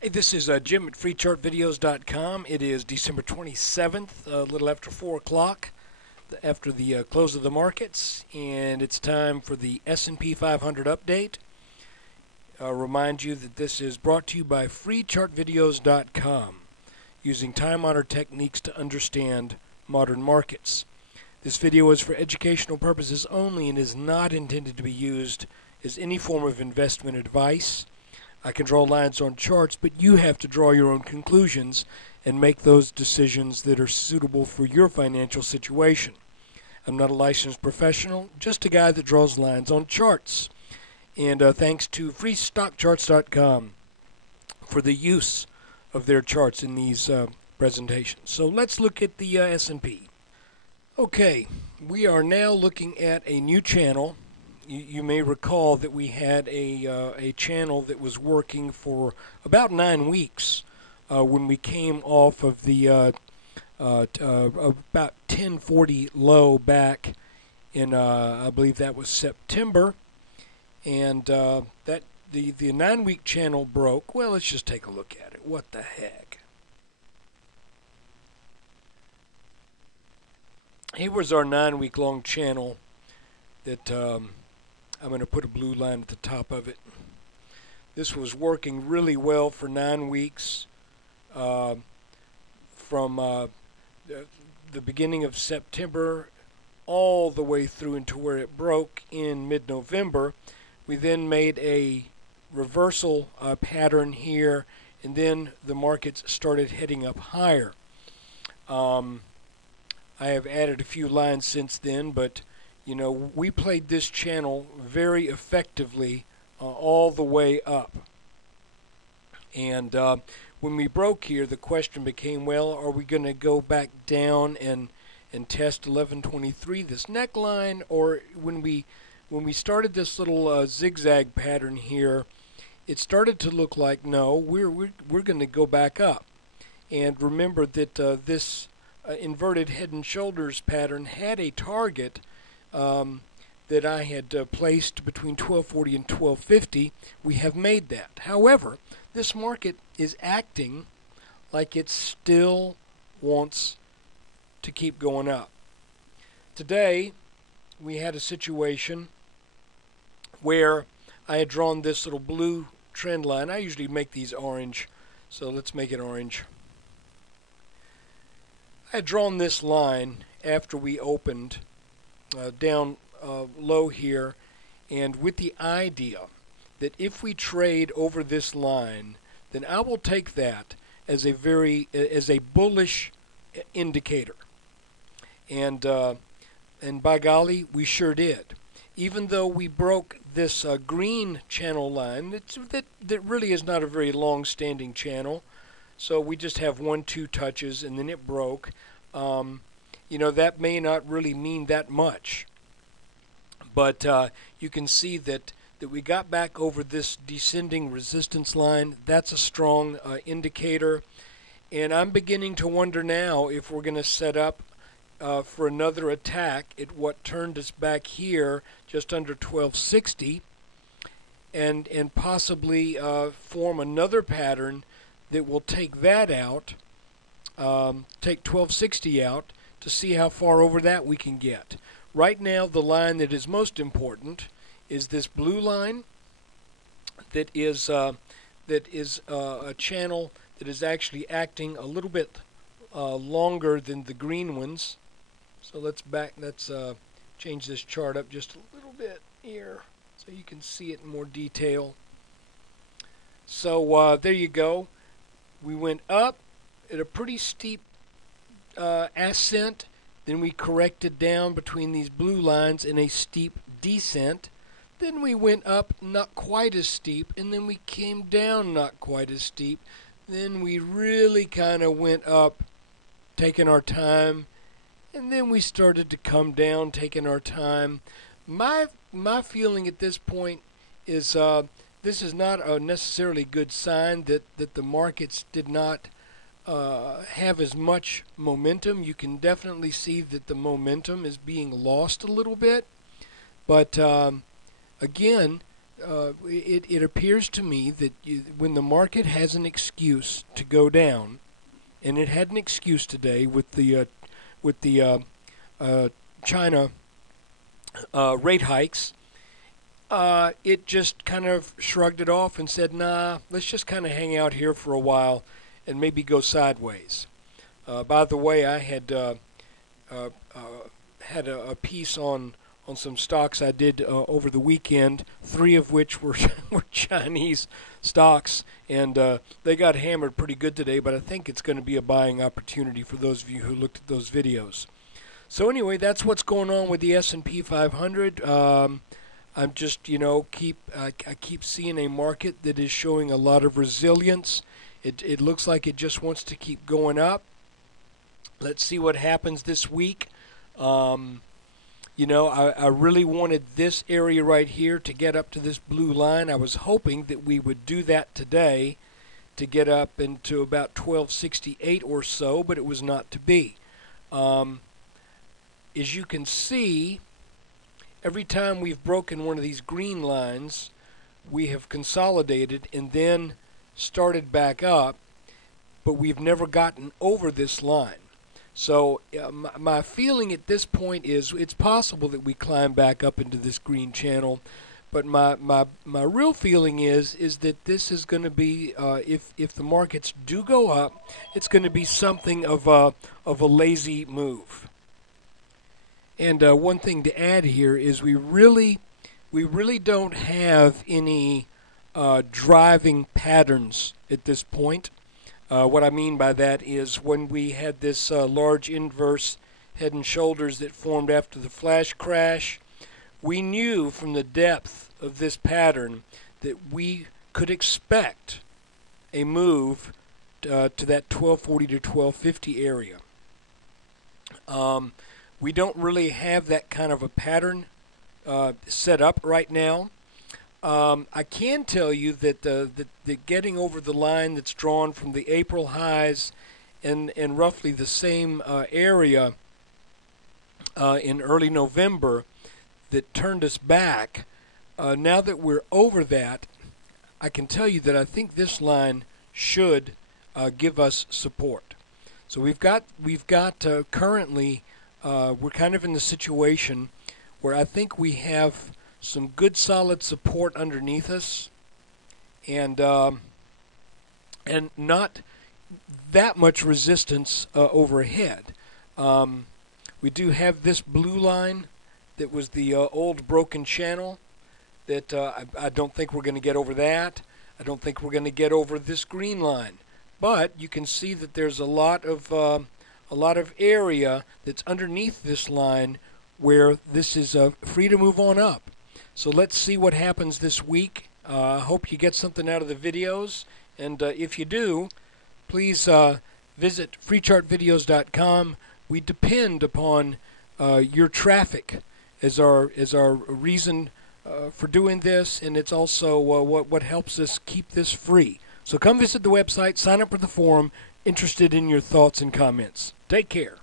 Hey, this is Jim at FreeChartVideos.com. It is December 27th, a little after 4 o'clock, after the close of the markets, and it's time for the S&P 500 update. Remind you that this is brought to you by FreeChartVideos.com, using time-honored techniques to understand modern markets. This video is for educational purposes only and is not intended to be used as any form of investment advice. I can draw lines on charts, but you have to draw your own conclusions and make those decisions that are suitable for your financial situation. I'm not a licensed professional, just a guy that draws lines on charts. And thanks to freestockcharts.com for the use of their charts in these presentations. So let's look at the S&P. Okay, we are now looking at a new channel. You may recall that we had a channel that was working for about 9 weeks when we came off of the about 1040 low back in I believe that was September, and that the 9-week channel broke. Well, let's just take a look at it. What the heck? Here was our 9-week long channel that I'm going to put a blue line at the top of it. This was working really well for 9 weeks from the beginning of September all the way through into where it broke in mid-November. We then made a reversal pattern here, and then the markets started heading up higher. I have added a few lines since then, but you know, we played this channel very effectively all the way up. And when we broke here, the question became, well, are we going to go back down and test 1123, this neckline? Or when we started this little zigzag pattern here, it started to look like, no, we're going to go back up. And remember that this inverted head and shoulders pattern had a target that I had placed between 1240 and 1250. We have made that. However, this market is acting like it still wants to keep going up. Today, we had a situation where I had drawn this little blue trend line. I usually make these orange, so let's make it orange. I had drawn this line after we opened down low here, and with the idea that if we trade over this line, then I will take that as a bullish indicator. And by golly, we sure did. Even though we broke this green channel line, that really is not a very long-standing channel, so we just have 1-2 touches, and then it broke. You know, that may not really mean that much, but you can see that we got back over this descending resistance line. That's a strong indicator, and I'm beginning to wonder now if we're going to set up for another attack at what turned us back here just under 1260, and possibly form another pattern that will take that out, take 1260 out, to see how far over that we can get. Right now, the line that is most important is this blue line that is a channel that is actually acting a little bit longer than the green ones. So let's change this chart up just a little bit here so you can see it in more detail. So there you go. We went up at a pretty steep ascent, then we corrected down between these blue lines in a steep descent, then we went up not quite as steep, and then we came down not quite as steep, then we really kind of went up taking our time, and then we started to come down taking our time. My feeling at this point is this is not a necessarily good sign that the markets did not have as much momentum. You can definitely see that the momentum is being lost a little bit, but again, it appears to me that when the market has an excuse to go down, and it had an excuse today with the China rate hikes, it just kind of shrugged it off and said, "Nah, let's just kind of hang out here for a while and maybe go sideways." By the way, I had had a piece on some stocks I did over the weekend, 3 of which were were Chinese stocks, and they got hammered pretty good today, but I think it's going to be a buying opportunity for those of you who looked at those videos. So anyway, that's what's going on with the S&P 500. I'm just, I keep seeing a market that is showing a lot of resilience. It looks like it just wants to keep going up. Let's see what happens this week. I really wanted this area right here to get up to this blue line. I was hoping that we would do that today to get up into about 1268 or so, but it was not to be. As you can see, every time we've broken one of these green lines, we have consolidated and then started back up, but we've never gotten over this line. So my feeling at this point is it's possible that we climb back up into this green channel, but my real feeling is that this is going to be, if the markets do go up, it's going to be something of a lazy move. And one thing to add here is we really don't have any driving patterns at this point. What I mean by that is when we had this large inverse head and shoulders that formed after the flash crash, we knew from the depth of this pattern that we could expect a move to that 1240 to 1250 area. We don't really have that kind of a pattern set up right now. I can tell you that the getting over the line that's drawn from the April highs and roughly the same area in early November that turned us back, now that we're over that, I can tell you that I think this line should give us support. So we've got currently we're kind of in the situation where I think we have some good solid support underneath us, and not that much resistance overhead. We do have this blue line that was the old broken channel that I don't think we're going to get over that. I don't think we're going to get over this green line, but you can see that there's a lot of area that's underneath this line where this is free to move on up. So let's see what happens this week. I hope you get something out of the videos, and if you do, please visit freechartvideos.com. We depend upon your traffic as our reason for doing this, and it's also what helps us keep this free. So come visit the website, sign up for the forum, interested in your thoughts and comments. Take care.